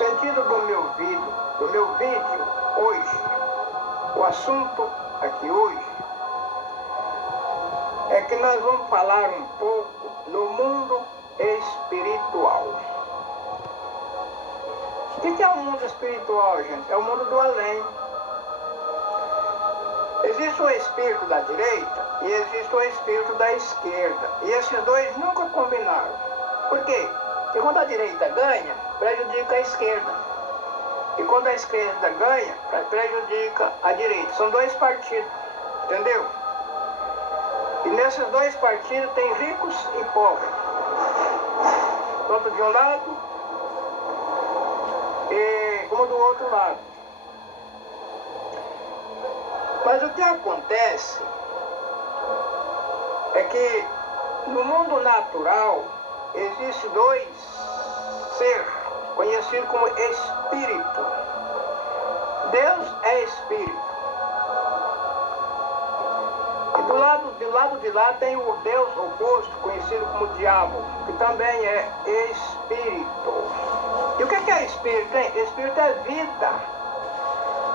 sentido do meu vídeo hoje, o assunto aqui hoje, é que nós vamos falar um pouco no mundo espiritual. O que é o mundo espiritual, gente? É o mundo do além. Existe o espírito da direita e existe o espírito da esquerda. E esses dois nunca combinaram. Por quê? Porque quando a direita ganha, prejudica a esquerda. E quando a esquerda ganha, prejudica a direita. São dois partidos, entendeu? E nesses dois partidos tem ricos e pobres. Tanto de um lado e como do outro lado. Mas o que acontece é que no mundo natural existem dois seres conhecidos como espírito. Deus é espírito. E do lado de lá tem o Deus oposto, conhecido como diabo, que também é espírito. E o que é espírito, hein? Espírito é vida.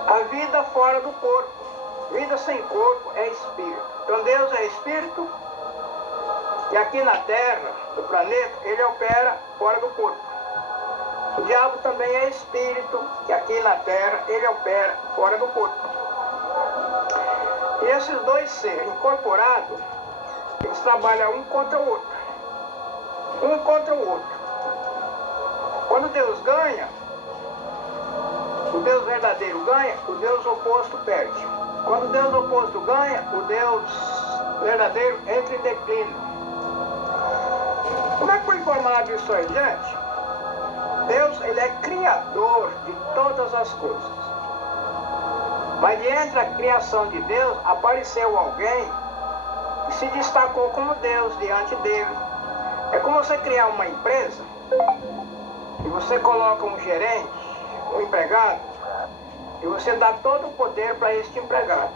A vida fora do corpo. Vida sem corpo é espírito. Então Deus é espírito e aqui na Terra, no planeta, ele opera fora do corpo. O diabo também é espírito e aqui na Terra ele opera fora do corpo. E esses dois seres incorporados, eles trabalham um contra o outro. Um contra o outro. Quando Deus ganha, o Deus verdadeiro ganha, o Deus oposto perde. Quando o Deus oposto ganha, o Deus verdadeiro entra em declínio. Como é que foi formado isso aí, gente? Deus, ele é criador de todas as coisas. Mas diante da criação de Deus, apareceu alguém que se destacou como Deus diante dele. É como você criar uma empresa e você coloca um gerente, um empregado, e você dá todo o poder para este empregado.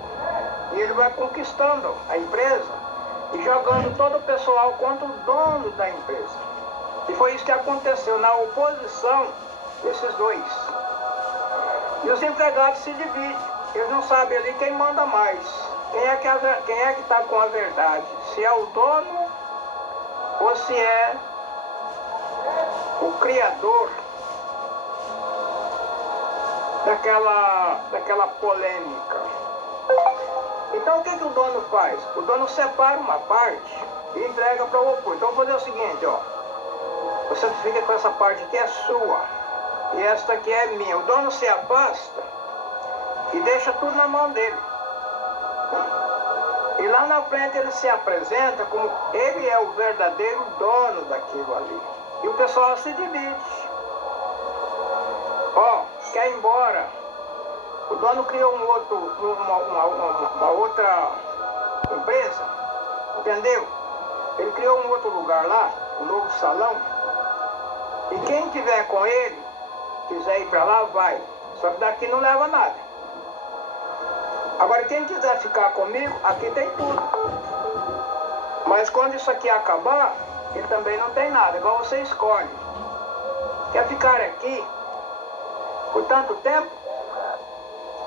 E ele vai conquistando a empresa e jogando todo o pessoal contra o dono da empresa. E foi isso que aconteceu na oposição desses dois. E os empregados se dividem. Eles não sabem ali quem manda mais. Quem é que está com a verdade. Se é o dono ou se é o criador daquela polêmica. Então o que o dono faz? O dono separa uma parte e entrega para o oposto. Então vou fazer o seguinte, ó. Você fica com essa parte que é sua e esta aqui é minha. O dono se afasta e deixa tudo na mão dele. E lá na frente ele se apresenta como ele é o verdadeiro dono daquilo ali. E o pessoal se divide. Ó, quer ir embora? O dono criou uma outra empresa, entendeu? Ele criou um outro lugar lá, um novo salão. E quem tiver com ele, quiser ir para lá, vai. Só que daqui não leva nada. Agora quem quiser ficar comigo, aqui tem tudo. Mas quando isso aqui acabar, ele também não tem nada, igual você escolhe. Quer ficar aqui por tanto tempo?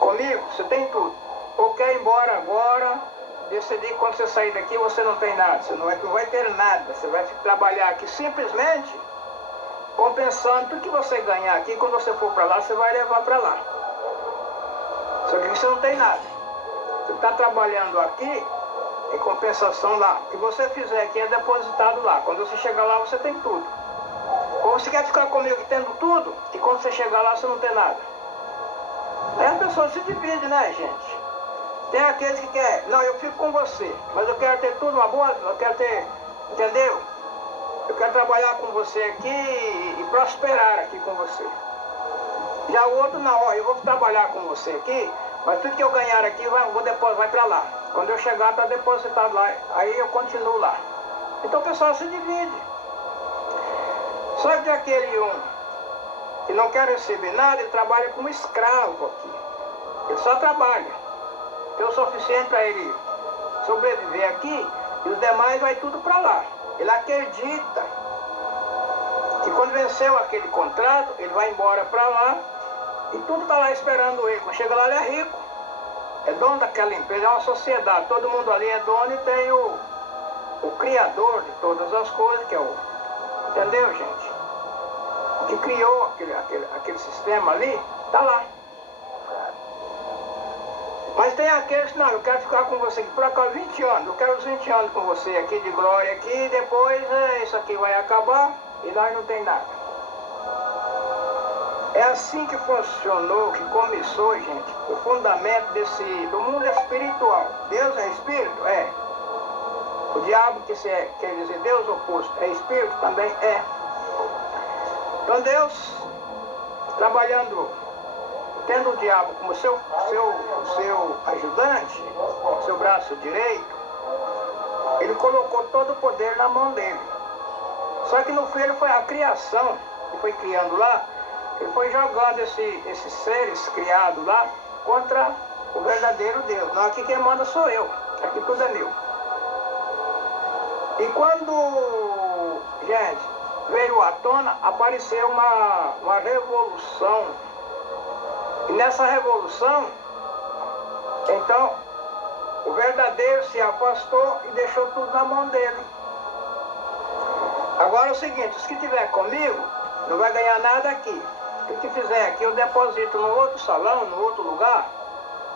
Comigo, você tem tudo. Ou quer ir embora agora, decidir quando você sair daqui você não tem nada. Você não vai ter nada. Você vai trabalhar aqui simplesmente compensando tudo que você ganhar aqui. Quando você for para lá, você vai levar para lá. Só que você não tem nada. Você está trabalhando aqui em compensação lá. O que você fizer aqui é depositado lá. Quando você chegar lá, você tem tudo. Ou você quer ficar comigo tendo tudo, e quando você chegar lá, você não tem nada. Aí a pessoa se divide, né, gente? Tem aqueles que querem, não, eu fico com você, mas eu quero ter tudo uma boa, eu quero ter, entendeu? Eu quero trabalhar com você aqui e prosperar aqui com você. Já o outro não, ó, eu vou trabalhar com você aqui, mas tudo que eu ganhar aqui vai para lá. Quando eu chegar, está depositado lá, aí eu continuo lá. Então o pessoal se divide. Só que aquele que não quer receber nada, ele trabalha como escravo aqui. Ele só trabalha. Tem o suficiente para ele sobreviver aqui e os demais vai tudo para lá. Ele acredita que quando venceu aquele contrato, ele vai embora para lá e tudo está lá esperando ele. Quando chega lá, ele é rico. É dono daquela empresa, é uma sociedade. Todo mundo ali é dono e tem o criador de todas as coisas, que é o... Entendeu, gente? Que criou aquele sistema ali, está lá. Mas tem aqueles que não, eu quero ficar com você aqui por acaso 20 anos, eu quero os 20 anos com você aqui de glória aqui, depois isso aqui vai acabar e nós não tem nada. É assim que funcionou, que começou, gente, o fundamento do mundo espiritual. Deus é espírito? É. O diabo, quer dizer Deus oposto, é espírito? Também é. Então Deus, trabalhando, tendo o diabo como seu ajudante, seu braço direito, ele colocou todo o poder na mão dele. Só que no fim foi a criação, que foi criando lá, ele foi jogando esses seres criados lá contra o verdadeiro Deus. Não, aqui quem manda sou eu, aqui tudo é meu. E quando, gente, veio à tona, apareceu uma revolução. E nessa revolução, então, o verdadeiro se afastou e deixou tudo na mão dele. Agora é o seguinte, os que estiver comigo, não vai ganhar nada aqui. O que fizer aqui, eu deposito no outro salão, no outro lugar,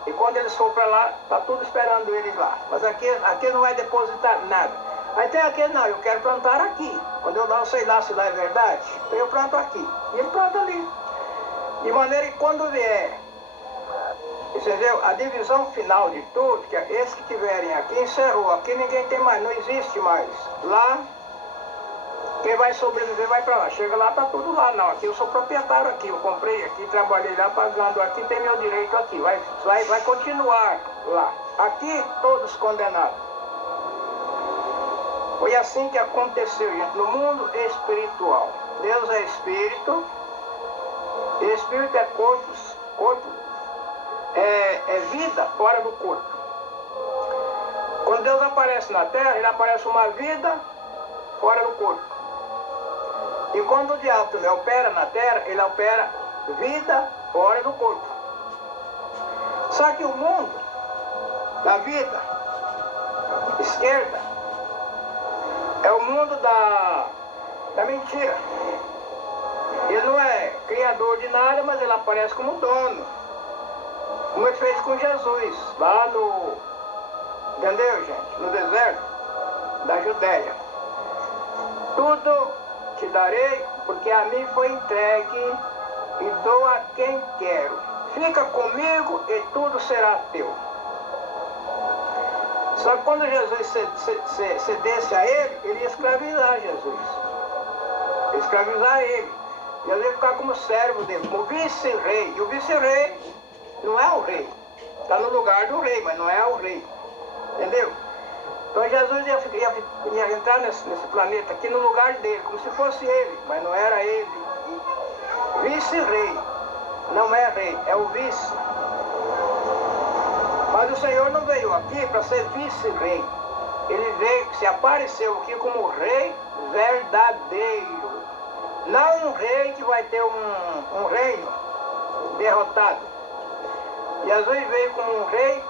e quando eles for para lá, está tudo esperando eles lá. Mas aqui não vai depositar nada. Aí tem aquele, não, eu quero plantar aqui. Quando eu não sei lá se lá é verdade, então eu planto aqui. E ele planta ali. De maneira que quando vier, entendeu? A divisão final de tudo, que é esses que estiverem aqui, encerrou. Aqui ninguém tem mais, não existe mais. Lá, quem vai sobreviver vai para lá. Chega lá, tá tudo lá. Não, aqui eu sou proprietário aqui, eu comprei aqui, trabalhei lá, pagando aqui, tem meu direito aqui. Vai continuar lá. Aqui, todos condenados. Foi assim que aconteceu, gente, no mundo espiritual. Deus é espírito, e espírito é corpo é vida fora do corpo. Quando Deus aparece na terra, ele aparece uma vida fora do corpo. E quando o diabo também opera na terra, ele opera vida fora do corpo. Só que o mundo da vida esquerda é o mundo da mentira. Ele não é criador de nada, mas ele aparece como dono. Como ele fez com Jesus, lá entendeu, gente? No deserto da Judéia. Tudo te darei, porque a mim foi entregue e dou a quem quero. Fica comigo e tudo será teu. Só que quando Jesus cedesse a ele, ele ia escravizar Jesus. Escravizar ele. Jesus ia ficar como servo dele, como vice-rei. E o vice-rei não é o rei. Está no lugar do rei, mas não é o rei. Entendeu? Então Jesus ia entrar nesse planeta aqui no lugar dele, como se fosse ele, mas não era ele. Vice-rei. Não é rei, é o vice. Mas o Senhor não veio aqui para ser vice-rei. Ele veio, se apareceu aqui como rei verdadeiro. Não um rei que vai ter um reino derrotado. Jesus veio como um rei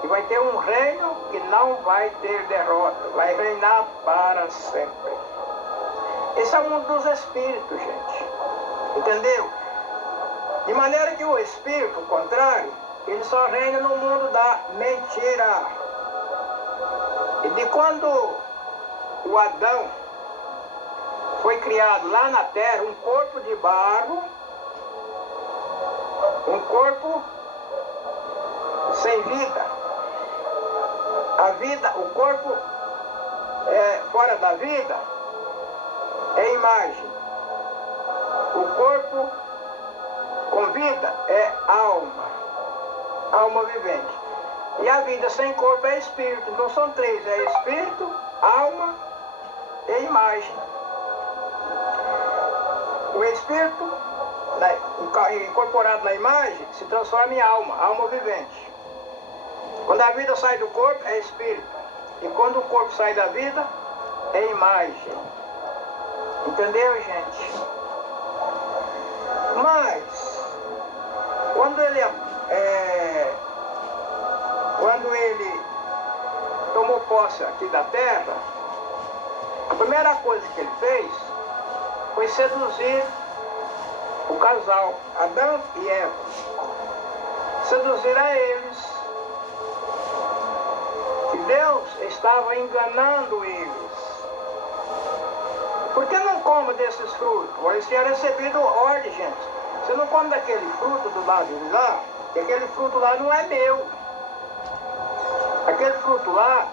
que vai ter um reino que não vai ter derrota. Vai reinar para sempre. Esse é o mundo dos espíritos, gente. Entendeu? De maneira que o espírito, o contrário, ele só reina no mundo da mentira. E de quando o Adão foi criado lá na terra, um corpo de barro, um corpo sem vida. A vida, o corpo fora da vida é imagem. O corpo com vida é alma vivente. E a vida sem corpo é espírito. Então são três, é espírito, alma e imagem. O espírito, incorporado na imagem, se transforma em alma vivente. Quando a vida sai do corpo, é espírito. E quando o corpo sai da vida, é imagem. Entendeu, gente? Mas, quando ele tomou posse aqui da terra, a primeira coisa que ele fez foi seduzir o casal, Adão e Eva. Seduzir a eles. Que Deus estava enganando eles. Por que não come desses frutos? Eles tinham recebido ordem, gente. Você não come daquele fruto do lado de lá, que aquele fruto lá não é meu. Aquele fruto lá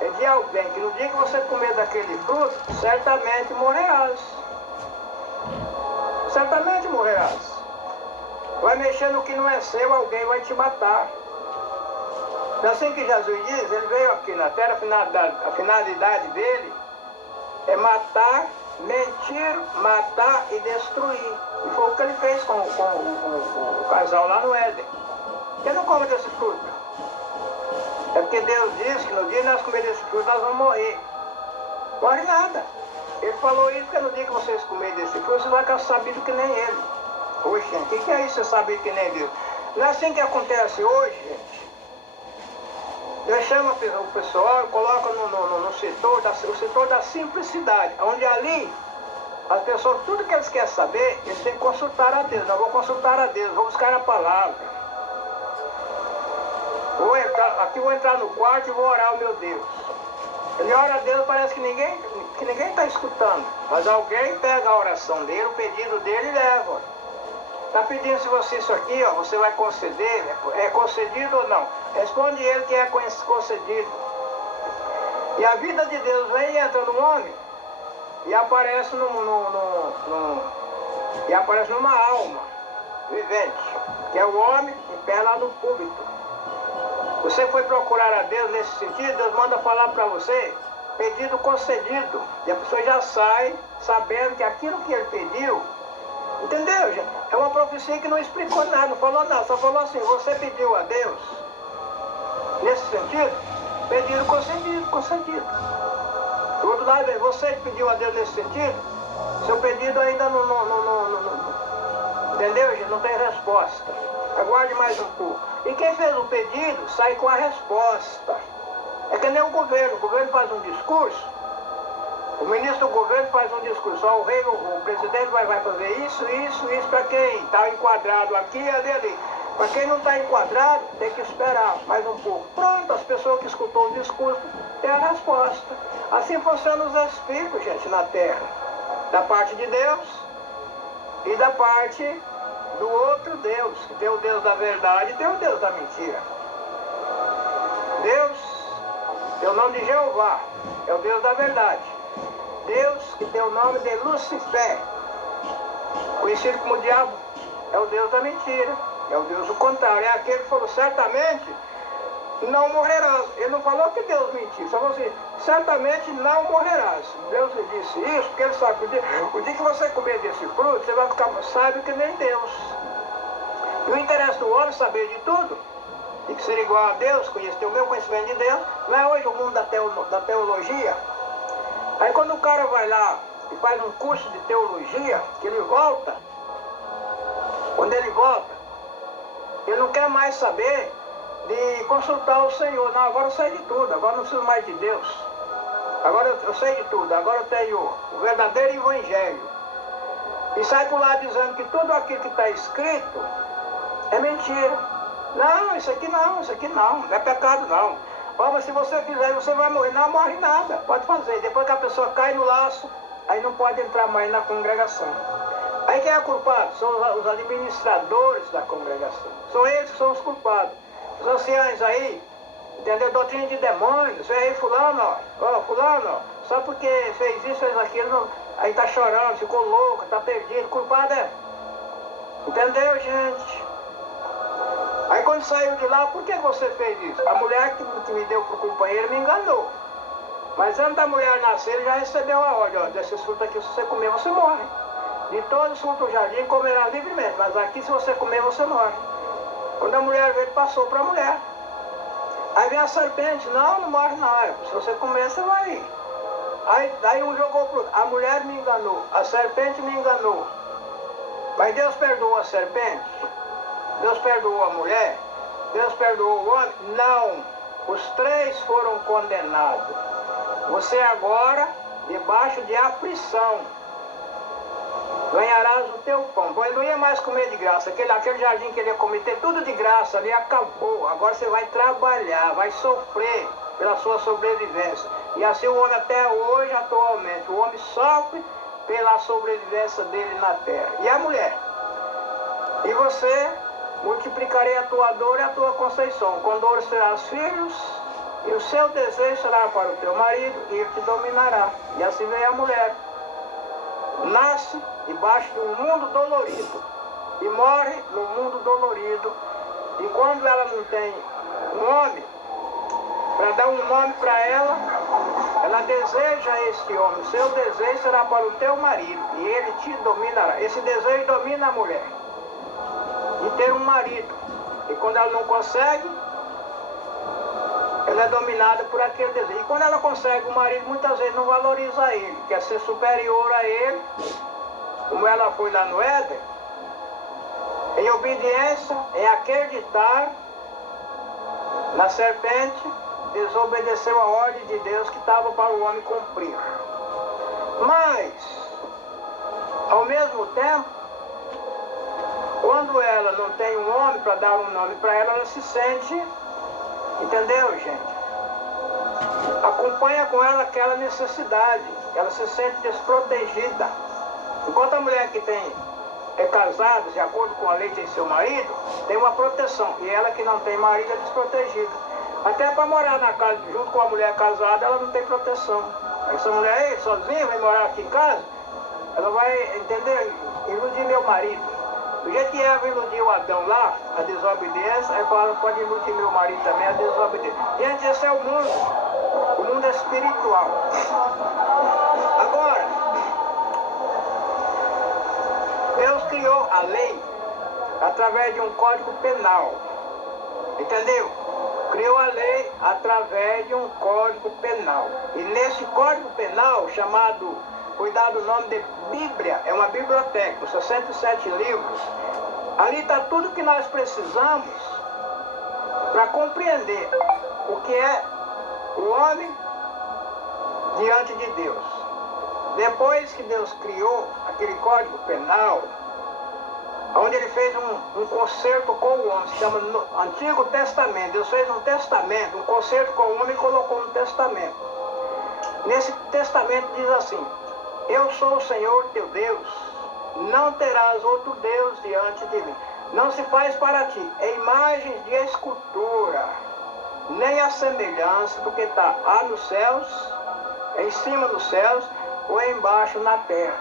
é de alguém, que no dia que você comer daquele fruto, certamente morrerás. Certamente morrerás. Vai mexer no que não é seu, alguém vai te matar. É assim que Jesus diz, ele veio aqui na terra, a finalidade dele é matar, mentir, matar e destruir. E foi o que ele fez com o casal lá no Éden. Ele não come desse fruto. É porque Deus disse que no dia que nós comermos desse fruto, nós vamos morrer. Morre nada. Ele falou isso porque no dia que vocês comerem desse fruto, você vai ficar sabido que nem ele. Oxe, gente, o que é isso, você saber que nem Deus? Não é assim que acontece hoje, gente. Deus chama o pessoal e coloca no setor, o setor da simplicidade, onde ali as pessoas, tudo que eles querem saber, eles têm que consultar a Deus. Não vou consultar a Deus, vou buscar a palavra. Vou entrar no quarto e vou orar ao meu Deus. Ele ora a Deus, parece que ninguém está escutando. Mas alguém pega a oração dele, o pedido dele e leva. Está pedindo se você isso aqui, ó, você vai conceder, é concedido ou não? Responde ele que é concedido. E a vida de Deus vem e entra no homem e aparece numa alma vivente, que é o homem em pé lá no púlpito. Você foi procurar a Deus nesse sentido, Deus manda falar para você, pedido concedido. E a pessoa já sai sabendo que aquilo que ele pediu, entendeu, gente? É uma profecia que não explicou nada, não falou nada, só falou assim, você pediu a Deus, nesse sentido, pedido concedido. Do outro lado, você pediu a Deus nesse sentido, seu pedido ainda não entendeu, gente? Não tem resposta. Aguarde mais um pouco. E quem fez o pedido sai com a resposta. É que nem o governo faz um discurso, o ministro do governo faz um discurso, ó, o presidente vai fazer isso para quem está enquadrado aqui, ali. Para quem não está enquadrado, tem que esperar mais um pouco. Pronto, as pessoas que escutou o discurso têm a resposta. Assim funcionam os espíritos, gente, na Terra. Da parte de Deus e da parte do outro Deus. Tem o Deus da verdade e tem o Deus da mentira. Deus, tem o nome de Jeová, é o Deus da verdade. Deus, que tem o nome de Lucifer, conhecido como diabo, é o Deus da mentira, é o Deus do contrário, é aquele que falou, certamente não morrerás. Ele não falou que Deus mentiu, só falou assim, certamente não morrerás. Deus disse isso porque ele sabe que o dia que você comer desse fruto, você vai ficar sábio que nem Deus. E o interesse do homem é saber de tudo, e que ser igual a Deus, conhecer o meu conhecimento de Deus, não é hoje o mundo da teologia. Aí quando o cara vai lá e faz um curso de teologia, que ele volta, quando ele volta, ele não quer mais saber de consultar o Senhor. Não, agora eu sei de tudo, agora não preciso mais de Deus. Agora eu sei de tudo, agora eu tenho o verdadeiro evangelho. E sai por lá dizendo que tudo aquilo que está escrito é mentira. Não, isso aqui não é pecado não. Oh, mas se você fizer, você vai morrer. Não morre nada, pode fazer. Depois que a pessoa cai no laço, aí não pode entrar mais na congregação. Aí quem é culpado? São os administradores da congregação. São eles que são os culpados. Os anciãos aí, entendeu? Doutrina de demônios. Vem aí fulano, ó, fulano, só porque fez isso, fez aquilo, não, aí tá chorando, ficou louco, tá perdido. Culpado é. Entendeu, gente? Aí quando saiu de lá, por que você fez isso? A mulher que me deu pro companheiro me enganou. Mas antes da mulher nascer, ele já recebeu a ordem, ó, desses frutos aqui, se você comer, você morre. De todos os frutos do jardim comerá livremente, mas aqui se você comer, você morre. Quando a mulher veio, passou para a mulher. Aí vem a serpente, não morre não, se você comer, você vai Aí um jogou pro outro. A mulher me enganou, a serpente me enganou. Mas Deus perdoou a serpente? Deus perdoou a mulher? Deus perdoou o homem? Não. Os três foram condenados. Você agora, debaixo de aflição, ganharás o teu pão. Bom, ele não ia mais comer de graça. Aquele jardim que ele ia comer, ter tudo de graça, ali acabou. Agora você vai trabalhar, vai sofrer pela sua sobrevivência. E assim o homem até hoje, atualmente, o homem sofre pela sobrevivência dele na terra. E a mulher? E você, multiplicarei a tua dor e a tua conceição. Com dor serás filhos, e o seu desejo será para o teu marido, e ele te dominará. E assim vem a mulher. Nasce debaixo de um mundo dolorido e morre no mundo dolorido. E quando ela não tem um homem para dar um nome para ela, ela deseja este homem. O seu desejo será para o teu marido, e ele te dominará. Esse desejo domina a mulher de ter um marido. E quando ela não consegue, ela é dominada por aquele desejo. E quando ela consegue, o marido muitas vezes não valoriza ele, quer ser superior a ele, como ela foi lá no Éden, em obediência, em acreditar na serpente, desobedeceu a ordem de Deus que estava para o homem cumprir. Mas, ao mesmo tempo, quando ela não tem um homem para dar um nome para ela, ela se sente, entendeu, gente? Acompanha com ela aquela necessidade, ela se sente desprotegida. Enquanto a mulher que é casada, de acordo com a lei, tem seu marido, tem uma proteção. E ela que não tem marido é desprotegida. Até para morar na casa, junto com a mulher casada, ela não tem proteção. Essa mulher aí, sozinha, vai morar aqui em casa, ela vai, entender, iludir meu marido. Do jeito que Eva iludiu Adão lá, a desobediência, aí fala, pode iludir meu marido também, a desobediência. Gente, esse é o mundo espiritual. Agora, Deus criou a lei através de um código penal, entendeu? Criou a lei através de um código penal. E nesse código penal, chamado, cuidado, o nome de Bíblia, é uma biblioteca, 67 livros. Ali está tudo que nós precisamos para compreender o que é o homem diante de Deus. Depois que Deus criou aquele código penal, onde ele fez um concerto com o homem, se chama Antigo Testamento. Deus fez um testamento, um concerto com o homem e colocou um testamento. Nesse testamento diz assim: eu sou o Senhor teu Deus, não terás outro Deus diante de mim. Não se faz para ti imagens de escultura, nem a semelhança do que está nos céus, em cima dos céus, ou embaixo na terra.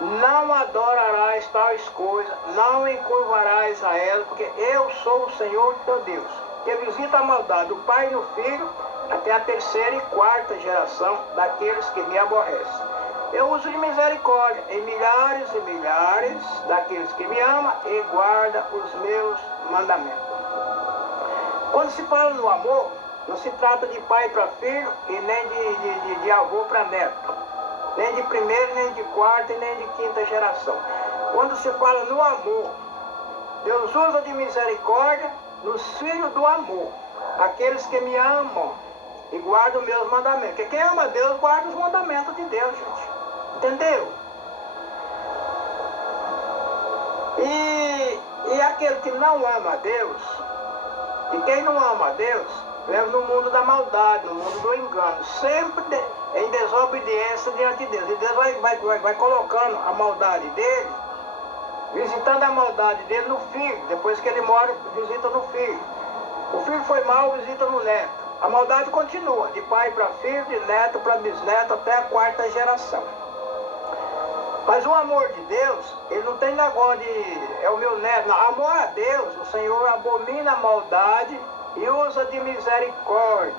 Não adorarás tais coisas, não encurvarás a elas, porque eu sou o Senhor teu Deus, que visita a maldade do pai e do filho, até a terceira e quarta geração daqueles que me aborrecem. Eu uso de misericórdia em milhares e milhares daqueles que me amam e guardam os meus mandamentos. Quando se fala no amor, não se trata de pai para filho e nem de avô para neto. Nem de primeira, nem de quarta e nem de quinta geração. Quando se fala no amor, Deus usa de misericórdia nos filhos do amor, aqueles que me amam e guardam os meus mandamentos. Porque quem ama Deus guarda os mandamentos de Deus, gente. Entendeu? E aquele que não ama a Deus, e quem não ama a Deus, leva no mundo da maldade, no mundo do engano, sempre em desobediência diante de Deus. E Deus vai colocando a maldade dele, visitando a maldade dele no filho. Depois que ele morre, visita no filho. O filho foi mal, visita no neto. A maldade continua, de pai para filho, de neto para bisneto, até a quarta geração. Mas o amor de Deus, ele não tem negócio de, é o meu neto. Não, amor a Deus, o Senhor abomina a maldade e usa de misericórdia.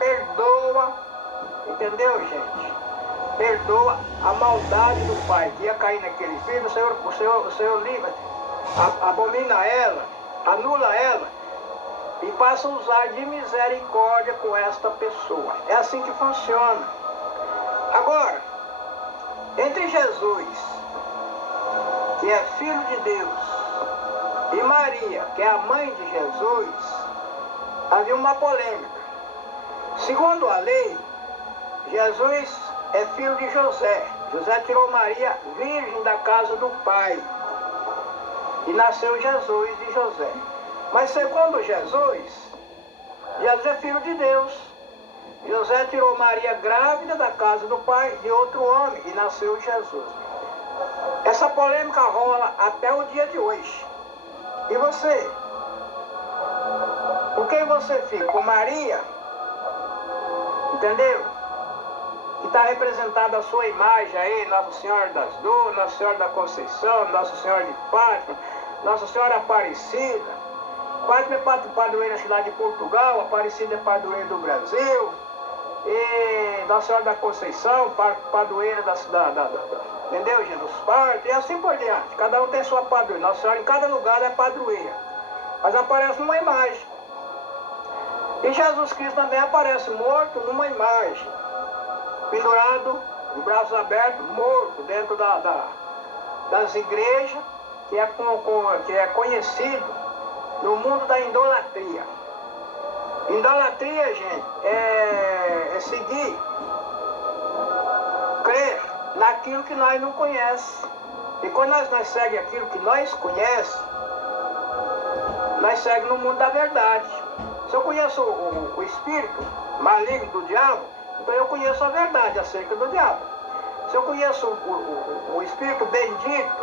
Perdoa, entendeu, gente? Perdoa a maldade do pai que ia cair naquele filho. O Senhor livra, abomina ela, anula ela e passa a usar de misericórdia com esta pessoa. É assim que funciona. Agora, entre Jesus, que é filho de Deus, e Maria, que é a mãe de Jesus, havia uma polêmica. Segundo a lei, Jesus é filho de José. José tirou Maria virgem da casa do pai. E nasceu Jesus de José. Mas segundo Jesus, Jesus é filho de Deus. José tirou Maria grávida da casa do pai de outro homem e nasceu Jesus. Essa polêmica rola até o dia de hoje. E você? Com quem você fica? Com Maria? Entendeu? Que está representada a sua imagem aí, Nossa Senhora das Dores, Nossa Senhora da Conceição, Nossa Senhora de Fátima, Nossa Senhora Aparecida. Fátima é padroeira da cidade de Portugal, Aparecida é padroeira do Brasil, e Nossa Senhora da Conceição, padroeira da cidade, entendeu, gente? Dos partos, e assim por diante. Cada um tem sua padroeira. Nossa Senhora em cada lugar é padroeira. Mas aparece numa imagem. E Jesus Cristo também aparece morto numa imagem. Pendurado, de braços abertos, morto, dentro das igrejas, que é conhecido no mundo da idolatria. Idolatria, gente, é seguir, crer naquilo que nós não conhecemos. E quando nós seguimos aquilo que nós conhecemos, nós seguimos no mundo da verdade. Se eu conheço o espírito maligno do diabo, então eu conheço a verdade acerca do diabo. Se eu conheço o espírito bendito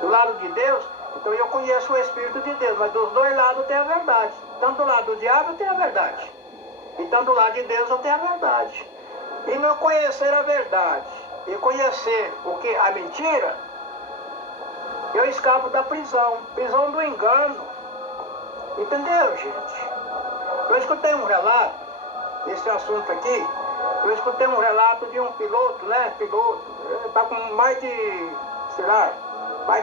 do lado de Deus, então eu conheço o espírito de Deus. Mas dos dois lados tem a verdade. Tanto do lado do diabo tem a verdade. E tanto do lado de Deus eu tenho a verdade. E não conhecer a verdade e conhecer a mentira, eu escapo da prisão. Prisão do engano. Entendeu, gente? Eu escutei um relato nesse assunto aqui. Eu escutei um relato de um piloto, né? Piloto. Está com mais de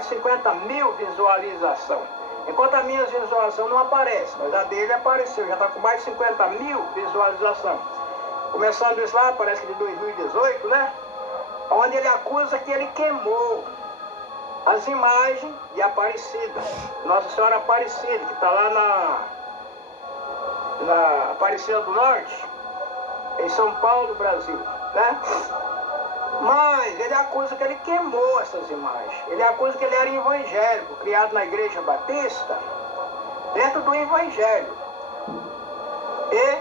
50 mil visualizações. Enquanto a minha visualização não aparece, mas a dele apareceu. Já está com mais de 50 mil visualizações. Começando isso lá, parece que de 2018, né? Onde ele acusa que ele queimou as imagens de Aparecida. Nossa Senhora Aparecida, que está lá na Aparecida do Norte, em São Paulo, Brasil, né? Mas ele acusa que ele queimou essas imagens. Ele acusa que ele era evangélico, criado na Igreja Batista, dentro do Evangelho. E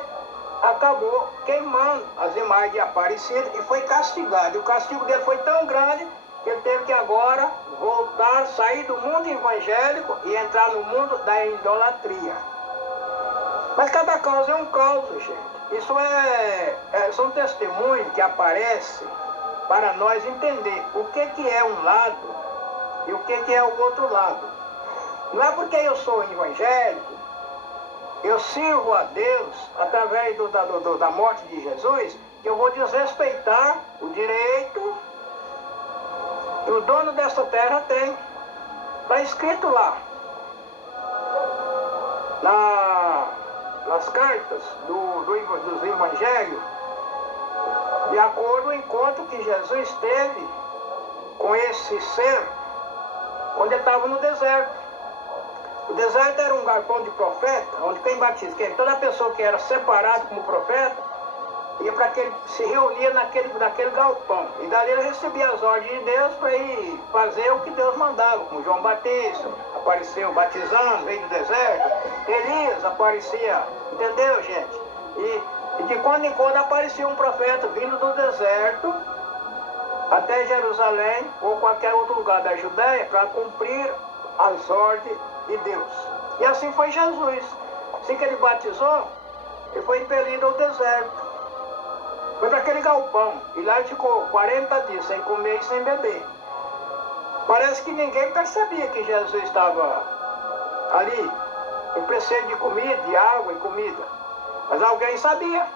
acabou queimando as imagens de Aparecida e foi castigado. E o castigo dele foi tão grande que ele teve que agora voltar, sair do mundo evangélico e entrar no mundo da idolatria. Mas cada causa é um caso, gente. Isso são testemunhos que aparecem para nós entender o que é um lado e o que é o outro lado. Não é porque eu sou evangélico, eu sirvo a Deus através da morte de Jesus, que eu vou desrespeitar o direito que o dono dessa terra tem. Está escrito lá, nas cartas dos evangelhos, de acordo com o encontro que Jesus teve com esse ser quando ele estava no deserto. O deserto era um galpão de profeta, onde toda pessoa que era separada como profeta, ia para se reunia naquele galpão. E dali ele recebia as ordens de Deus para ir fazer o que Deus mandava, como João Batista apareceu batizando, veio do deserto. Elias aparecia, entendeu, gente? E de quando em quando aparecia um profeta vindo do deserto até Jerusalém ou qualquer outro lugar da Judéia para cumprir as ordens de Deus. E assim foi Jesus. Assim que ele batizou, ele foi impelido ao deserto. Foi para aquele galpão. E lá ele ficou 40 dias sem comer e sem beber. Parece que ninguém percebia que Jesus estava ali, em preceito de comida, de água e comida. Mas alguém sabia.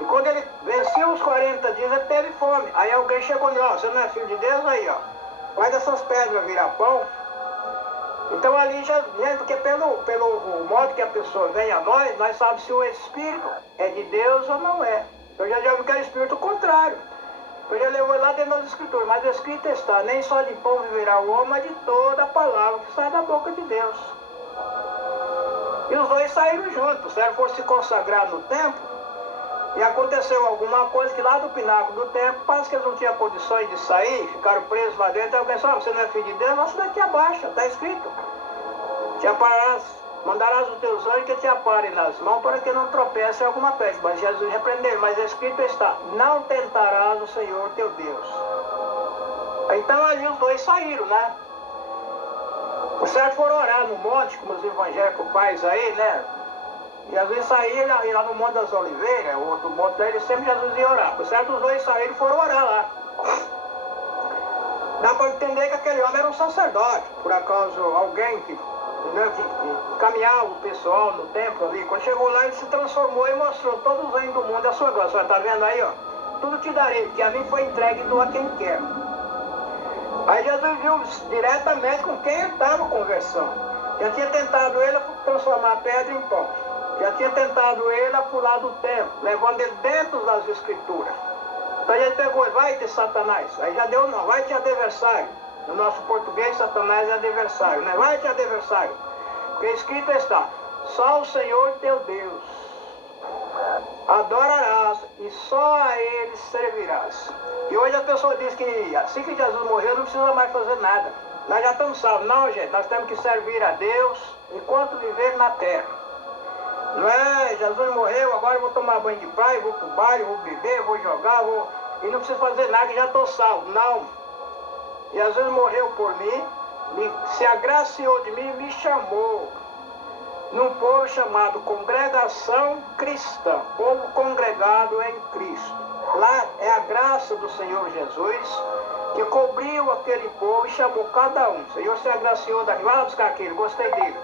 E quando ele venceu os 40 dias, ele teve fome. Aí alguém chegou e disse: você não é filho de Deus? Aí, ó, faz dessas pedras virar pão. Então ali já, porque pelo modo que a pessoa vem a nós sabemos se o Espírito é de Deus ou não é. Eu já vi que é o Espírito contrário. Então ele levou lá dentro das escrituras, mas a escrita está, nem só de pão viverá o homem, mas de toda a palavra que sai da boca de Deus. E os dois saíram juntos, se ele fosse se consagrar no templo, e aconteceu alguma coisa que lá do pináculo do templo, parece que eles não tinham condições de sair, ficaram presos lá dentro, aí alguém disse, você não é filho de Deus, nossa, daqui abaixo, está escrito. Te apararás, mandarás os teus anjos que te aparem nas mãos para que não tropece em alguma pedra. Mas Jesus repreendeu, mas a escrito está, não tentarás o Senhor teu Deus. Então ali os dois saíram, né? Por certo foram orar no monte, como os evangélicos fazem aí, né? E às vezes saíram lá no Monte das Oliveiras, o outro monte daí, sempre Jesus ia orar. Por certo os dois saíram e foram orar lá. Dá para entender que aquele homem era um sacerdote, por acaso alguém que caminhava o pessoal no templo ali. Quando chegou lá, ele se transformou e mostrou todos os reinos do mundo a sua glória. Está vendo aí, ó? Tudo te darei, que a mim foi entregue e dou a quem quer. Aí Jesus viu diretamente com quem ele estava conversando. Já tinha tentado ele transformar a pedra em pão. Já tinha tentado ele a pular do templo, levando ele dentro das escrituras. Então ele pegou, vai ter Satanás. Aí já deu não, vai ter adversário. No nosso português, Satanás é adversário, né? Vai ter adversário. Porque escrito está, só o Senhor teu Deus adorarás e só a Ele servirás. E hoje a pessoa diz que assim que Jesus morreu não precisa mais fazer nada. Nós já estamos salvos. Não, gente, nós temos que servir a Deus enquanto viver na terra. Não é, Jesus morreu, agora eu vou tomar banho de praia, vou pro baile, vou beber, vou jogar, e não preciso fazer nada que já estou salvo. Não. Jesus morreu por mim, se agraciou de mim e me chamou num povo chamado Congregação Cristã, povo congregado em Cristo. Lá é a graça do Senhor Jesus que cobriu aquele povo e chamou cada um. O Senhor se agraciou daqui, vai lá buscar aquele, gostei dele.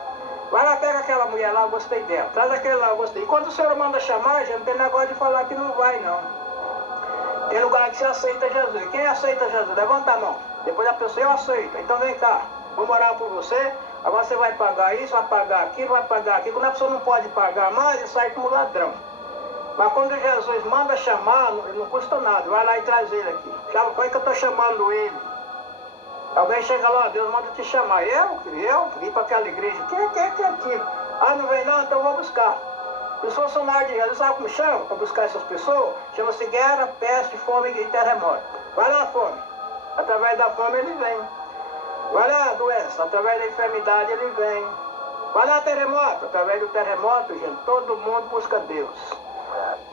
Vai lá, pega aquela mulher lá, eu gostei dela. Traz aquele lá, eu gostei. E quando o Senhor manda chamar, já não tem negócio de falar que não vai, não. Tem lugar que você aceita Jesus. Quem aceita Jesus? Levanta a mão. Depois a pessoa, eu aceito. Então vem cá, vamos orar por você. Agora você vai pagar isso, vai pagar aquilo, vai pagar aquilo. Quando a pessoa não pode pagar mais, ele sai como ladrão. Mas quando Jesus manda chamar, não custa nada. Vai lá e traz ele aqui. Como é que eu estou chamando ele? Alguém chega lá, Deus manda te chamar. Eu vim para aquela igreja. Quem é aquilo? Ah, não vem não, então eu vou buscar. Os funcionários de Jesus, sabe como chama para buscar essas pessoas? Chama-se guerra, peste, fome e terremoto. Vai lá, fome. Através da fome ele vem. Vai lá, doença. Através da enfermidade ele vem. Vai lá, terremoto. Através do terremoto, gente, todo mundo busca Deus.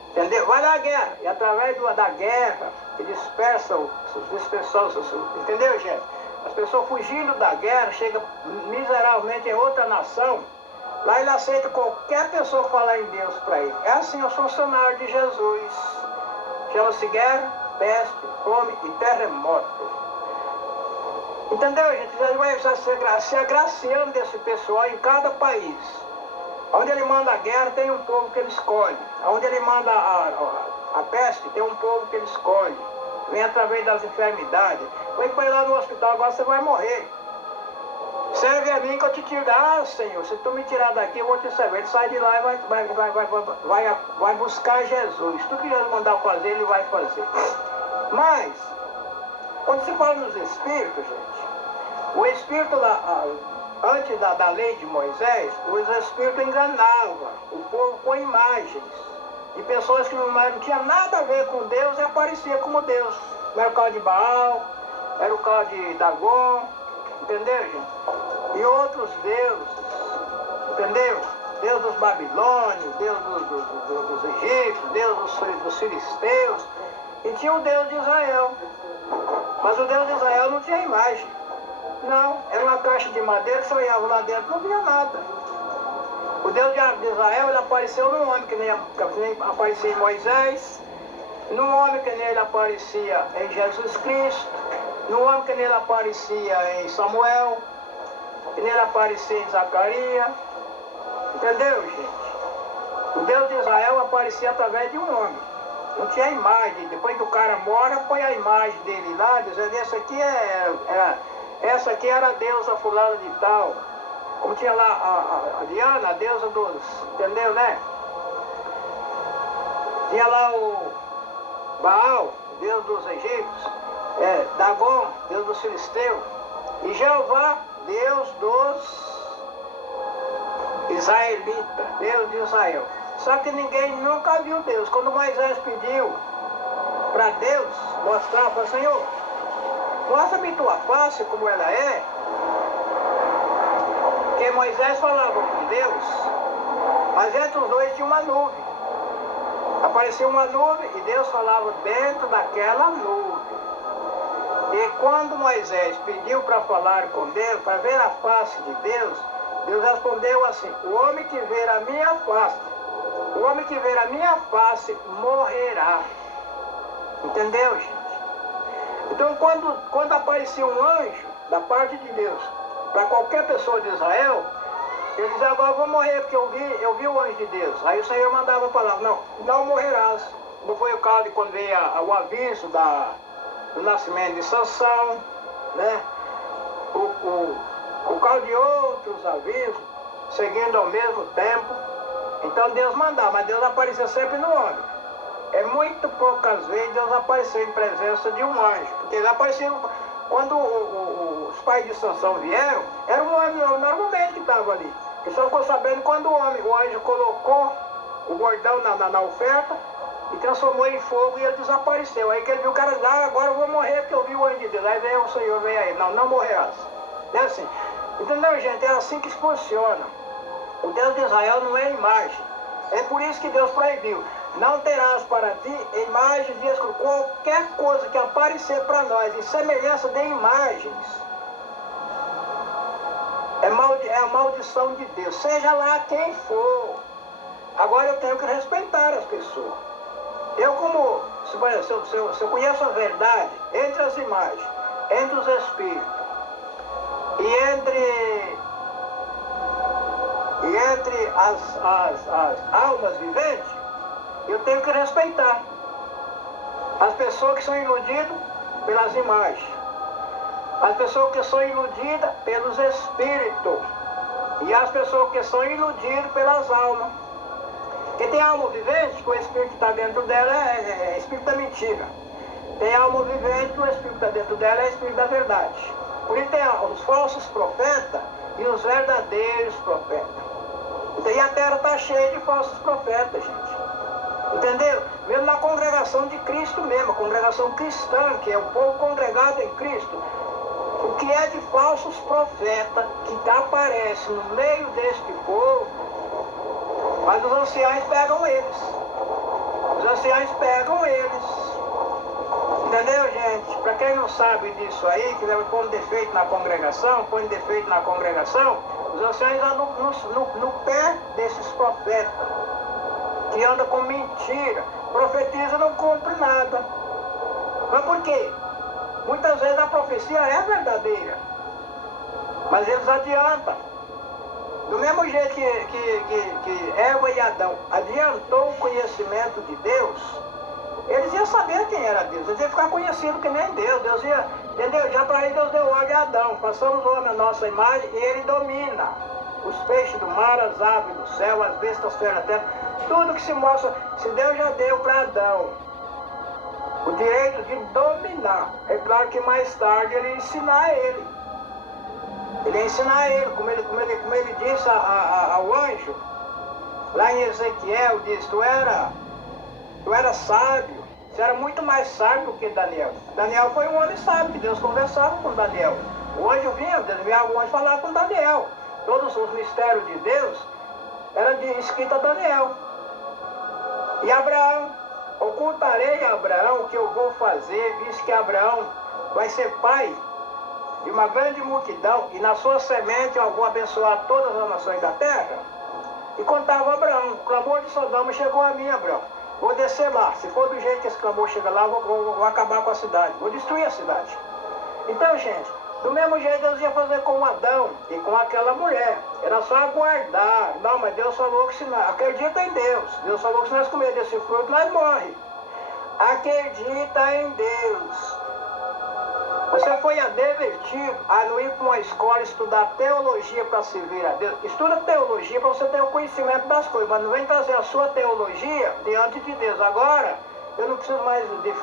Entendeu? Vai lá, guerra. E através da guerra, que dispersa os pessoas. Entendeu, gente? As pessoas fugindo da guerra, chegam miseravelmente em outra nação. Lá ele aceita qualquer pessoa falar em Deus para ele. É assim os funcionários de Jesus. Chama-se guerra, peste, fome e terremoto. Entendeu, gente? Jesus vai se agraciando desse pessoal em cada país. Onde ele manda a guerra, tem um povo que ele escolhe. Onde ele manda a peste, tem um povo que ele escolhe. Vem através das enfermidades. Vai lá no hospital, agora você vai morrer. Serve a mim que eu te tiro. Ah, Senhor, se tu me tirar daqui, eu vou te servir. Ele sai de lá e vai buscar Jesus. Tudo que Jesus mandar fazer, ele vai fazer. Mas, quando se fala nos espíritos, gente, o espírito antes da lei de Moisés, os espíritos enganavam o povo com imagens de pessoas que não tinham nada a ver com Deus e apareciam como Deus. Era o caso de Baal, era o caso de Dagon, entendeu, gente? E outros deuses, entendeu? Deus dos babilônios, Deus dos egípcios, Deus dos filisteus. E tinha o Deus de Israel. Mas o Deus de Israel não tinha imagem. Não, era uma caixa de madeira que você olhava lá dentro, não via nada. O Deus de Israel, ele apareceu num homem que nem aparecia em Moisés, num homem que nem ele aparecia em Jesus Cristo, num homem que nem ele aparecia em Samuel, que nem ele aparecia em Zacarias. Entendeu, gente? O Deus de Israel aparecia através de um homem. Não tinha imagem. Depois que o cara mora, põe a imagem dele lá, dizendo, essa aqui era a deusa fulana de tal. Como tinha lá a Diana, a deusa dos... Entendeu, né? Tinha lá o Baal, Deus dos egípcios, Dagom, Deus dos filisteus, e Jeová, Deus dos israelitas, Deus de Israel. Só que ninguém nunca viu Deus. Quando Moisés pediu para Deus mostrar, falou: Senhor, mostra-me tua face como ela é. Porque Moisés falava com Deus, mas entre os dois tinha uma nuvem. Apareceu uma nuvem e Deus falava dentro daquela nuvem. E quando Moisés pediu para falar com Deus, para ver a face de Deus, Deus respondeu assim: o homem que ver a minha face, o homem que ver a minha face morrerá. Entendeu, gente? Então, quando aparecia um anjo da parte de Deus para qualquer pessoa de Israel, ele dizia: agora eu vou morrer porque eu vi o anjo de Deus. Aí o Senhor mandava a palavra: não morrerás. Não foi o caso de quando veio o aviso do nascimento de Sansão, né? O caso de outros avisos, seguindo ao mesmo tempo. Então Deus mandava, mas Deus aparecia sempre no homem. É muito poucas vezes Deus apareceu em presença de um anjo. Porque ele apareceu quando os pais de Sansão vieram, era um homem normalmente que estava ali. Ele só ficou sabendo quando o anjo colocou o bordão na oferta e transformou em fogo e ele desapareceu. Aí que ele viu o cara dizer: agora eu vou morrer porque eu vi o anjo de Deus. Aí veio o Senhor, veio aí: não morrerás. É assim. Entendeu, gente? É assim que funciona. O Deus de Israel não é imagem. É por isso que Deus proibiu: não terás para ti imagem de escultura. Qualquer coisa que aparecer para nós em semelhança de imagens é a maldição de Deus, seja lá quem for. Agora eu tenho que respeitar as pessoas. Eu, se eu conheço a verdade entre as imagens, entre os espíritos e entre as almas viventes, eu tenho que respeitar as pessoas que são iludidas pelas imagens, as pessoas que são iludidas pelos espíritos e as pessoas que são iludidas pelas almas. Porque tem alma vivente que o espírito que está dentro dela é espírito da mentira. Tem alma vivente que o espírito que está dentro dela é espírito da verdade. Por isso tem os falsos profetas e os verdadeiros profetas. E a terra está cheia de falsos profetas, gente. Entendeu? Mesmo na congregação de Cristo mesmo, a congregação cristã, que é o povo congregado em Cristo, o que é de falsos profetas que aparecem no meio deste povo, mas os anciãos pegam eles. Os anciãos pegam eles. Entendeu, gente? Para quem não sabe disso aí, que põe defeito na congregação, os anciãos andam no pé desses profetas, que andam com mentira. Profetiza, não cumpre nada. Mas por quê? Muitas vezes a profecia é verdadeira, mas eles adiantam. Do mesmo jeito que Eva e Adão adiantou o conhecimento de Deus, eles iam saber quem era Deus, eles iam ficar conhecidos que nem Deus. Deus ia, entendeu? Já para ele Deus deu ordem a Adão: façamos o homem a nossa imagem, e ele domina os peixes do mar, as aves do céu, as bestas feias da terra, tudo que se mostra. Se Deus já deu para Adão o direito de dominar, é claro que mais tarde ele ia ensinar ele. Ele ia ensinar ele, como ele disse ao anjo, lá em Ezequiel, diz: tu era sábio, você era muito mais sábio do que Daniel. Daniel foi um homem sábio, que Deus conversava com Daniel. O anjo vinha, Deus enviava o anjo falar com Daniel. Todos os mistérios de Deus eram escritos a Daniel. E Abraão: ocultarei a Abraão o que eu vou fazer, visto que Abraão vai ser pai de uma grande multidão, e na sua semente eu vou abençoar todas as nações da terra. E contava Abraão: o clamor de Sodoma chegou a mim, Abraão. Vou descer lá. Se for do jeito que esse clamor chega lá, vou acabar com a cidade. Vou destruir a cidade. Então, gente, do mesmo jeito Deus ia fazer com Adão e com aquela mulher. Era só aguardar. Não, mas Deus falou que se nós... Acredita em Deus. Deus falou que se nós comermos desse fruto, nós morremos. Acredita em Deus. Você foi advertido a não ir para uma escola estudar teologia para servir a Deus. Estuda teologia para você ter o conhecimento das coisas, mas não vem trazer a sua teologia diante de Deus. Agora, eu não preciso mais de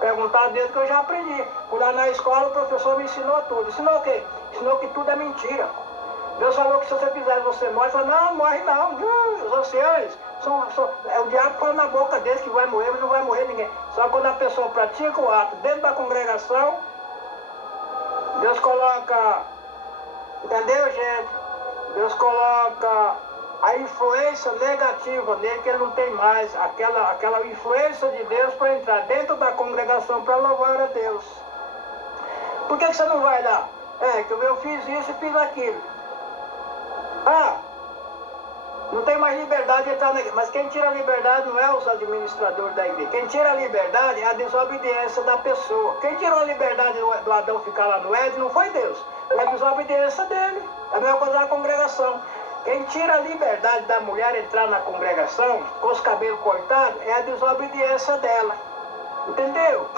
perguntar a Deus, que eu já aprendi. Por lá na escola o professor me ensinou tudo. Ensinou o quê? Ensinou que tudo é mentira. Deus falou que se você fizer, você morre. Falou, não, morre não. Os anciãos, é o diabo fala na boca deles que vai morrer, mas não vai morrer ninguém. Só quando a pessoa pratica o ato dentro da congregação, Deus coloca, entendeu, gente? Deus coloca a influência negativa nele, que ele não tem mais aquela influência de Deus para entrar dentro da congregação para louvar a Deus. Por que você não vai lá? Que eu fiz isso e fiz aquilo. Não tem mais liberdade de entrar na igreja. Mas quem tira a liberdade não é os administradores da igreja. Quem tira a liberdade é a desobediência da pessoa. Quem tirou a liberdade do Adão ficar lá no Éden não foi Deus. É a desobediência dele. É a mesma coisa da congregação. Quem tira a liberdade da mulher entrar na congregação com os cabelos cortados é a desobediência dela. Entendeu?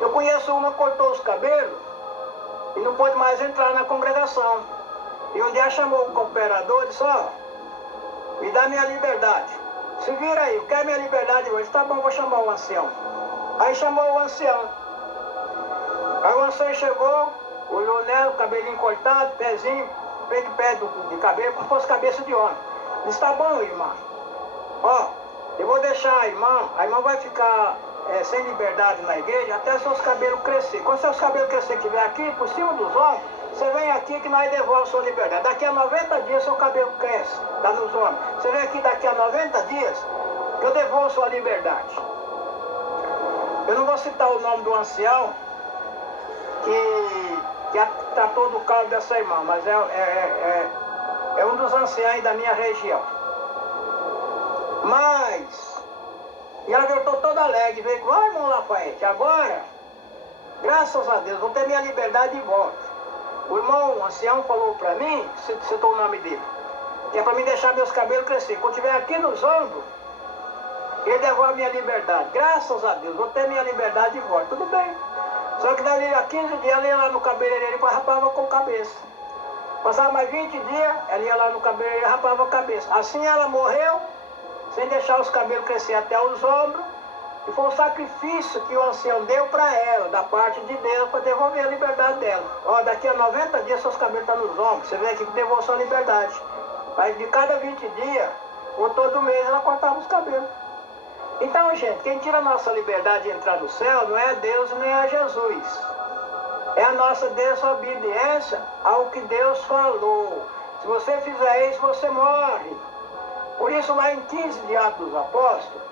Eu conheço uma que cortou os cabelos e não pôde mais entrar na congregação. E um dia chamou o cooperador e disse, me dá minha liberdade. Se vira aí, quer minha liberdade hoje? Tá bom, vou chamar o ancião. Aí chamou o ancião. Aí o ancião chegou, olhou nela, o cabelinho cortado, pezinho, pé de cabelo, como se fosse cabeça de homem. Disse, tá bom, irmã. Eu vou deixar a irmã vai ficar sem liberdade na igreja até seus cabelos crescer. Quando seus cabelos crescer, que estiver aqui, por cima dos ombros, você vem aqui que nós devolvemos sua liberdade. Daqui a 90 dias seu cabelo cresce, dá nos ombros. Você vem aqui daqui a 90 dias, eu devolvo sua liberdade. Eu não vou citar o nome do ancião que tratou do caso dessa irmã, mas é um dos anciãos da minha região. E ela voltou toda alegre, veio com, irmão Lafayette, agora, graças a Deus, vou ter minha liberdade de volta. O irmão, o ancião, falou para mim, citou o nome dele, que é para mim deixar meus cabelos crescer. Quando estiver aqui nos ombros, ele devolve minha liberdade. Graças a Deus, vou ter minha liberdade de volta. Tudo bem. Só que dali a 15 dias, ela ia lá no cabeleireiro e rapava com cabeça. Passava mais 20 dias, ela ia lá no cabeleireiro e rapava a cabeça. Assim ela morreu, sem deixar os cabelos crescer até os ombros. E foi um sacrifício que o ancião deu para ela, da parte de Deus, para devolver a liberdade dela. Daqui a 90 dias seus cabelos estão nos ombros, você vem aqui que devolve sua liberdade. Mas de cada 20 dias, ou todo mês, ela cortava os cabelos. Então, gente, quem tira a nossa liberdade de entrar no céu não é a Deus nem a Jesus. É a nossa desobediência ao que Deus falou. Se você fizer isso, você morre. Por isso, lá em 15 de Atos dos Apóstolos,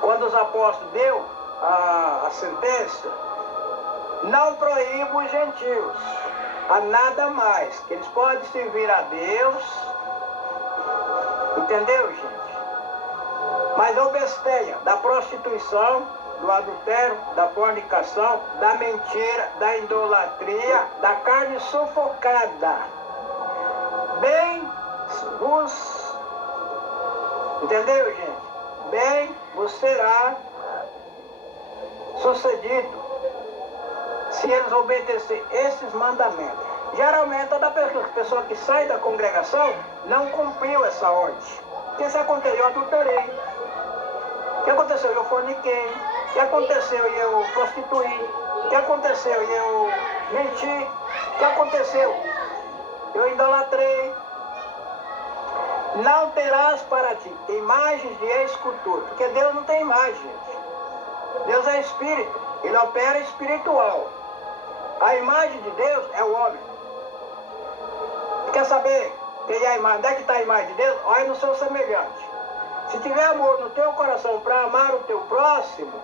quando os apóstolos deu a sentença, não proíba os gentios a nada mais, que eles podem servir a Deus, entendeu, gente? Mas a besteira da prostituição, do adultério, da fornicação, da mentira, da idolatria, da carne sufocada, bem vos, entendeu, gente? Bem vos será sucedido se eles obedecerem esses mandamentos. Geralmente toda pessoa que sai da congregação não cumpriu essa ordem. O que aconteceu? Eu adulterei. O que aconteceu? Eu forniquei. O que aconteceu? Eu prostituí. O que aconteceu? Eu menti. O que aconteceu? Eu idolatrei. Não terás para ti imagens de escultura, porque Deus não tem imagem, gente. Deus é espírito, ele opera espiritual. A imagem de Deus é o homem. Quer saber quem é a imagem? Onde é que está a imagem de Deus? Olha no seu semelhante. Se tiver amor no teu coração para amar o teu próximo,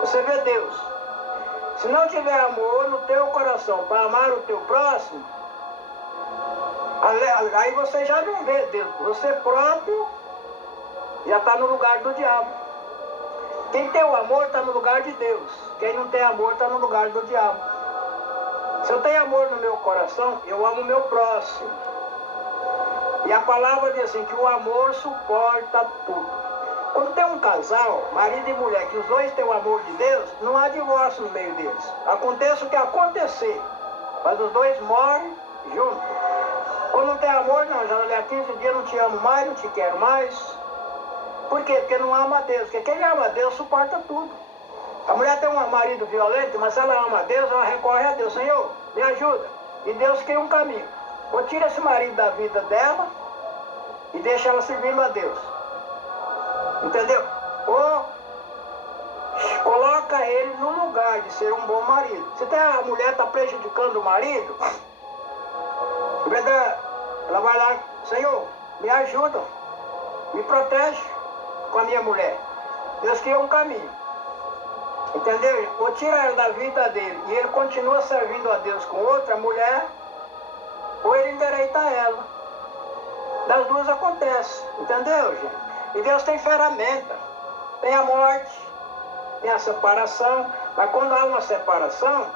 você vê Deus. Se não tiver amor no teu coração para amar o teu próximo, aí você já não vê Deus. Você próprio já está no lugar do diabo. Quem tem o amor está no lugar de Deus. Quem não tem amor está no lugar do diabo. Se eu tenho amor no meu coração, eu amo o meu próximo. E a palavra diz assim, que o amor suporta tudo. Quando tem um casal, marido e mulher, que os dois têm o amor de Deus, não há divórcio no meio deles. Aconteça o que acontecer, mas os dois morrem juntos. Quando não tem amor, não, já daqui a 15 dias não te amo mais, não te quero mais. Por quê? Porque não ama a Deus. Porque quem ama a Deus suporta tudo. A mulher tem um marido violento, mas se ela ama a Deus, ela recorre a Deus. Senhor, me ajuda. E Deus cria um caminho. Ou tira esse marido da vida dela e deixa ela servindo a Deus. Entendeu? Ou coloca ele no lugar de ser um bom marido. Se tem a mulher está prejudicando o marido, ela vai lá, Senhor, me ajuda, me protege com a minha mulher. Deus cria um caminho. Entendeu? Ou tira ela da vida dele e ele continua servindo a Deus com outra mulher, ou ele endireita ela. Das duas acontece. Entendeu, gente? E Deus tem ferramenta. Tem a morte, tem a separação. Mas quando há uma separação,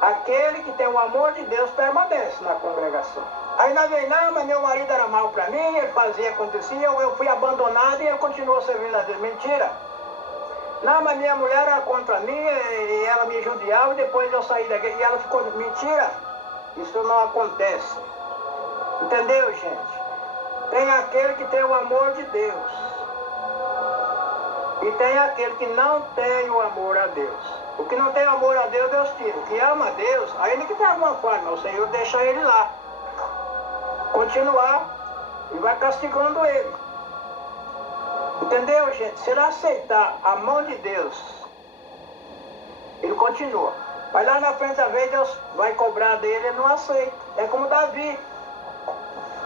aquele que tem o amor de Deus permanece na congregação. Aí não vem, não, mas meu marido era mal para mim, ele fazia, acontecia, eu fui abandonado e ele continuou servindo a Deus. Mentira. Não, mas minha mulher era contra mim e ela me judiava e depois eu saí da igreja e ela ficou... Mentira. Isso não acontece. Entendeu, gente? Tem aquele que tem o amor de Deus. E tem aquele que não tem o amor a Deus. O que não tem amor a Deus, Deus tira. O que ama a Deus, ainda que tenha alguma forma, o Senhor deixa ele lá. Continuar e vai castigando ele. Entendeu, gente? Se ele aceitar a mão de Deus, ele continua. Mas lá na frente da vez, Deus vai cobrar dele, ele não aceita. É como Davi.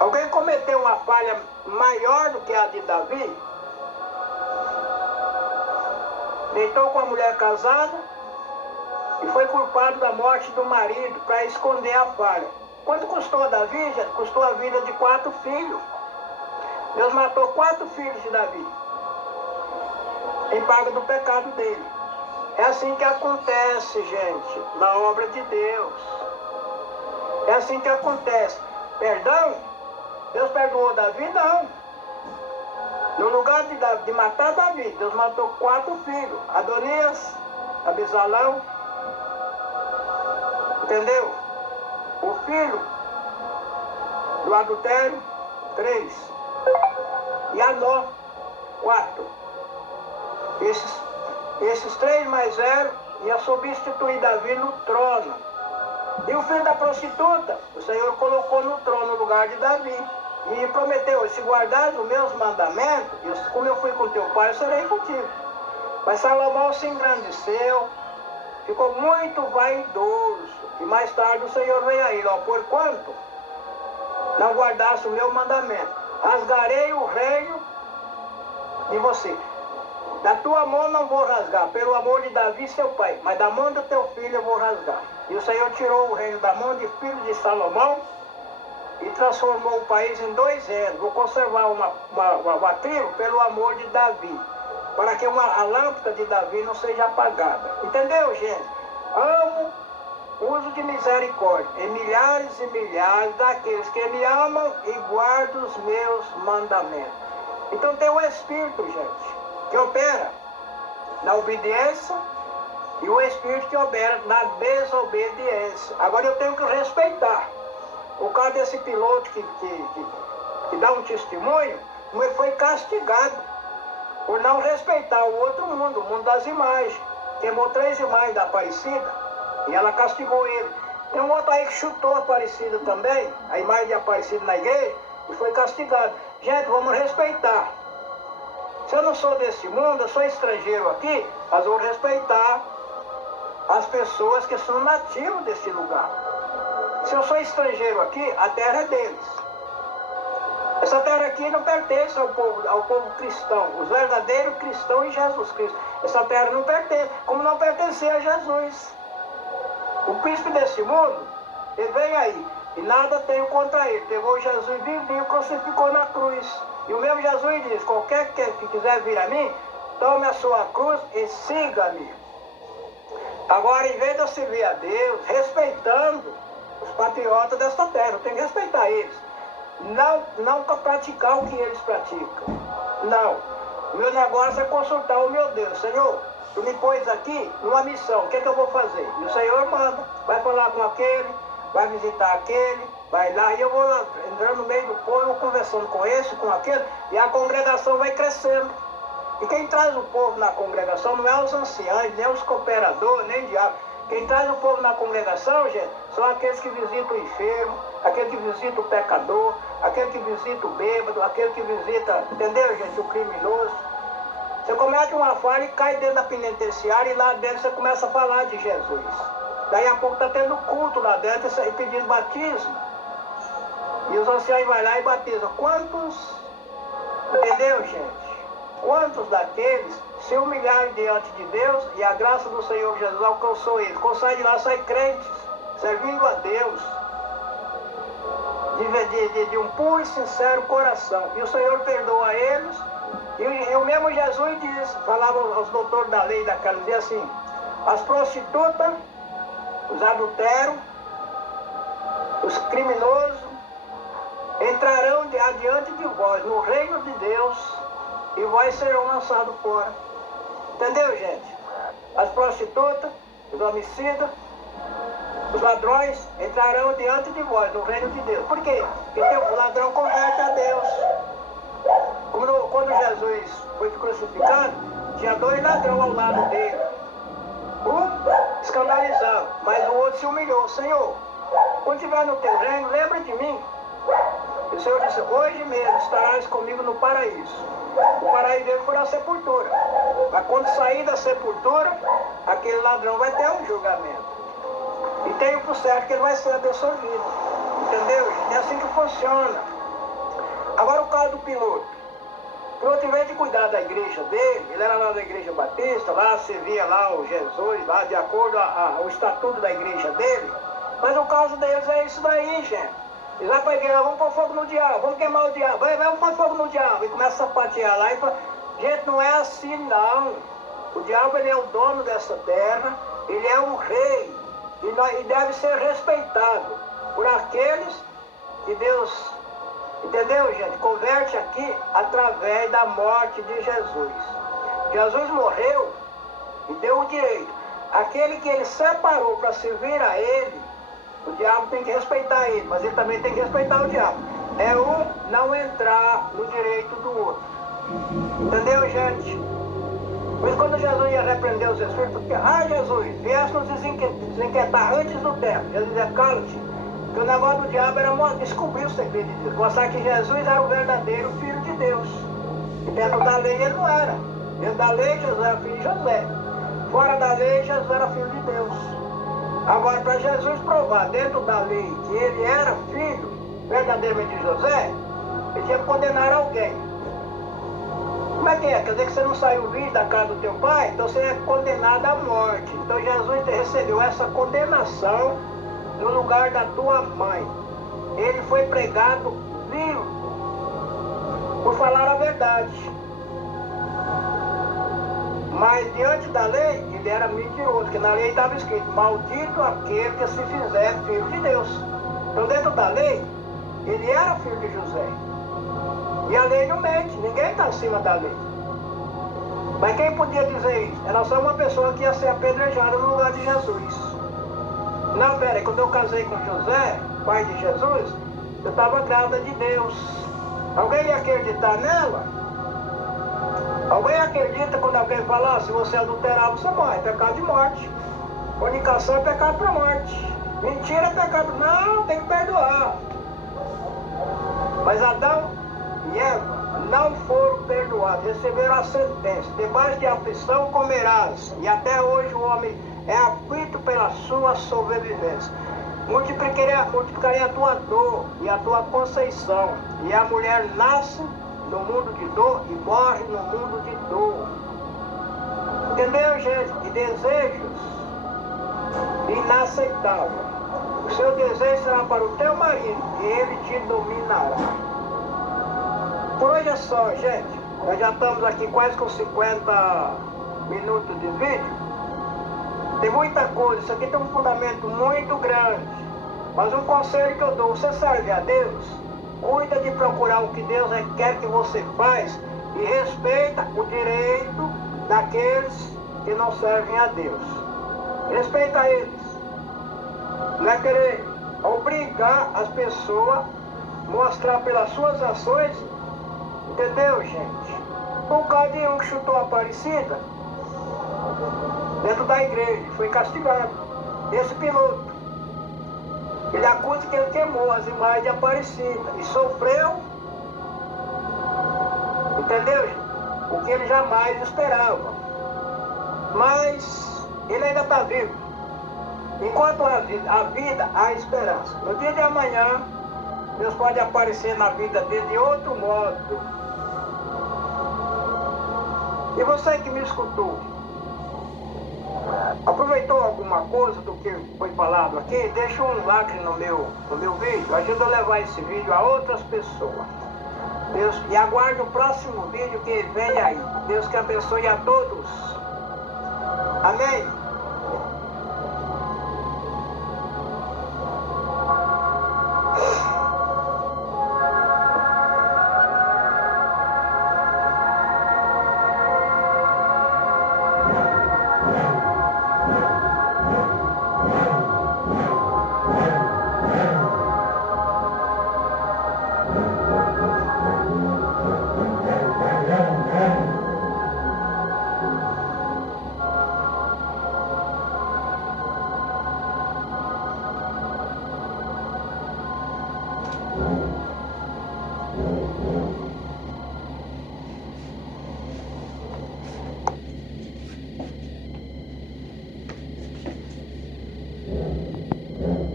Alguém cometeu uma falha maior do que a de Davi? Deitou com a mulher casada e foi culpado da morte do marido para esconder a falha. Quanto custou a Davi? Já custou a vida de 4 filhos. Deus matou 4 filhos de Davi em paga do pecado dele. É assim que acontece, gente, na obra de Deus. É assim que acontece. Perdão? Deus perdoou Davi? Não. No lugar de matar Davi, Deus matou 4 filhos. Adonias, Abisalão. Entendeu? O filho do adultério, 3. E Anó, 4. Esses 3 mais 0 iam substituir Davi no trono. E o filho da prostituta, o Senhor colocou no trono no lugar de Davi. E prometeu, se guardares os meus mandamentos, como eu fui com teu pai, eu serei contigo. Mas Salomão se engrandeceu, ficou muito vaidoso. E mais tarde o Senhor veio a ele, por quanto não guardasse o meu mandamento, rasgarei o reino de você. Da tua mão não vou rasgar, pelo amor de Davi, seu pai, mas da mão do teu filho eu vou rasgar. E o Senhor tirou o reino da mão de filho de Salomão e transformou o país em 2 reinos. Vou conservar uma tribo pelo amor de Davi, para que a lâmpada de Davi não seja apagada. Entendeu, gente? Amo uso de misericórdia em milhares e milhares daqueles que me amam e guardam os meus mandamentos. Então tem o Espírito, gente, que opera na obediência e o Espírito que opera na desobediência. Agora eu tenho que respeitar. O caso desse piloto que dá um testemunho, ele foi castigado por não respeitar o outro mundo, o mundo das imagens. Queimou 3 imagens da Aparecida e ela castigou ele. Tem um outro aí que chutou a Aparecida também, a imagem de Aparecida na igreja, e foi castigado. Gente, vamos respeitar. Se eu não sou desse mundo, eu sou estrangeiro aqui, mas eu vou respeitar as pessoas que são nativos desse lugar. Se eu sou estrangeiro aqui, a terra é deles. Essa terra aqui não pertence ao povo cristão, os verdadeiros cristãos em Jesus Cristo. Essa terra não pertence, como não pertencia a Jesus. O príncipe desse mundo, ele veio aí, e nada tenho contra ele. Pegou Jesus vivinho e crucificou na cruz. E o mesmo Jesus diz, qualquer que quiser vir a mim, tome a sua cruz e siga-me. Agora, em vez de eu servir a Deus, respeitando os patriotas desta terra, eu tenho que respeitar eles. Não para praticar o que eles praticam. Não. O meu negócio é consultar o meu Deus. Senhor, tu me pôs aqui numa missão, o que eu vou fazer? E o Senhor manda, vai falar com aquele, vai visitar aquele, vai lá, e eu vou entrando no meio do povo, conversando com esse, com aquele, e a congregação vai crescendo. E quem traz o povo na congregação não é os anciãos, nem os cooperadores, nem o diabo. Quem traz o povo na congregação, gente, são aqueles que visitam o enfermo, aquele que visita o pecador, aquele que visita o bêbado, aquele que visita, entendeu, gente, o criminoso. Você comete uma falha e cai dentro da penitenciária e lá dentro você começa a falar de Jesus. Daí a pouco está tendo culto lá dentro e pedindo batismo. E os anciãos vão lá e batizam. Quantos, entendeu, gente? Quantos daqueles se humilharam diante de Deus e a graça do Senhor Jesus alcançou eles? Quando sai de lá, sai crentes, servindo a Deus, de um puro e sincero coração. E o Senhor perdoa eles. E o mesmo Jesus diz, falava aos doutores da lei daquela, dizia assim: as prostitutas, os adulteros, os criminosos entrarão adiante de vós no reino de Deus e vós serão lançados fora. Entendeu, gente? As prostitutas, os homicidas, os ladrões entrarão diante de vós no reino de Deus. Por quê? Porque o ladrão converte a Deus. Quando Jesus foi crucificado, tinha 2 ladrões ao lado dele. Um escandalizava, mas o outro se humilhou. Senhor, quando estiver no teu reino, lembra de mim. E o Senhor disse: hoje mesmo estarás comigo no paraíso. O paraíso dele foi na sepultura. Mas quando sair da sepultura, aquele ladrão vai ter um julgamento. E tem o por certo que ele vai ser absolvido. Entendeu? É assim que funciona. Agora o caso do piloto. O piloto, em vez de cuidar da igreja dele, ele era lá da igreja batista, lá servia lá o Jesus, lá de acordo ao estatuto da igreja dele. Mas o caso deles é isso daí, gente. Eles vão para a igreja: vamos pôr fogo no diabo, vamos queimar o diabo, vamos pôr fogo no diabo. E começa a sapatear lá e fala: gente, não é assim não. O diabo, ele é o dono dessa terra, ele é um rei e deve ser respeitado por aqueles que Deus, entendeu, gente, converte aqui através da morte de Jesus. Jesus morreu e deu o direito. Aquele que ele separou para servir a ele, o diabo tem que respeitar ele, mas ele também tem que respeitar o diabo. É um não entrar no direito do outro. Entendeu, gente? Por isso, quando Jesus ia repreender os espíritos, porque: Jesus, viesse nos desinquietar antes do tempo. Jesus dizia: cala-te. Que o negócio do diabo era descobrir o segredo de Deus, mostrar que Jesus era o verdadeiro Filho de Deus. E dentro da lei ele não era. Dentro da lei Jesus era filho de José. Fora da lei Jesus era filho de Deus. Agora, para Jesus provar dentro da lei que ele era filho verdadeiramente de José, ele tinha que condenar alguém. Como é que é? Quer dizer que você não saiu vivo da casa do teu pai? Então você é condenado à morte. Então Jesus recebeu essa condenação no lugar da tua mãe. Ele foi pregado vivo por falar a verdade. Mas diante da lei, ele era mentiroso, porque na lei estava escrito: maldito aquele que se fizer filho de Deus. Então dentro da lei, ele era filho de José. E a lei não mente, ninguém está acima da lei. Mas quem podia dizer isso? Era só uma pessoa que ia ser apedrejada no lugar de Jesus. Não, pera, quando eu casei com José, pai de Jesus, eu estava grávida de Deus. Alguém ia acreditar nela? Alguém acredita quando alguém fala: se você adulterar, você morre? É pecado de morte. Fornicação é pecado para morte. Mentira é pecado. Não, tem que perdoar. Mas Adão e Eva não foram perdoados, receberam a sentença: debaixo de aflição comerás. E até hoje o homem é aflito pela sua sobrevivência. Multiplicarei a tua dor e a tua conceição. E a mulher nasce no mundo de dor e morre no mundo de dor. Entendeu, gente? E desejos inaceitáveis. O seu desejo será para o teu marido e ele te dominará. Por hoje é só, gente. Nós já estamos aqui quase com 50 minutos de vídeo. Tem muita coisa. Isso aqui tem um fundamento muito grande. Mas um conselho que eu dou: você serve a Deus, cuida de procurar o que Deus quer que você faz e respeita o direito daqueles que não servem a Deus. Respeita eles. Não é querer obrigar as pessoas a mostrar pelas suas ações. Entendeu, gente? Por causa de um que chutou a Aparecida dentro da igreja, foi castigado. Esse piloto, ele acusa que ele queimou as imagens de Aparecida e sofreu, entendeu? O que ele jamais esperava. Mas ele ainda está vivo. Enquanto há vida, há esperança. No dia de amanhã, Deus pode aparecer na vida dele de outro modo. E você que me escutou, aproveitou alguma coisa do que foi falado aqui? Deixa um like no meu vídeo, ajuda a levar esse vídeo a outras pessoas. Deus, e aguarde o próximo vídeo que vem aí. Deus que abençoe a todos. Amém?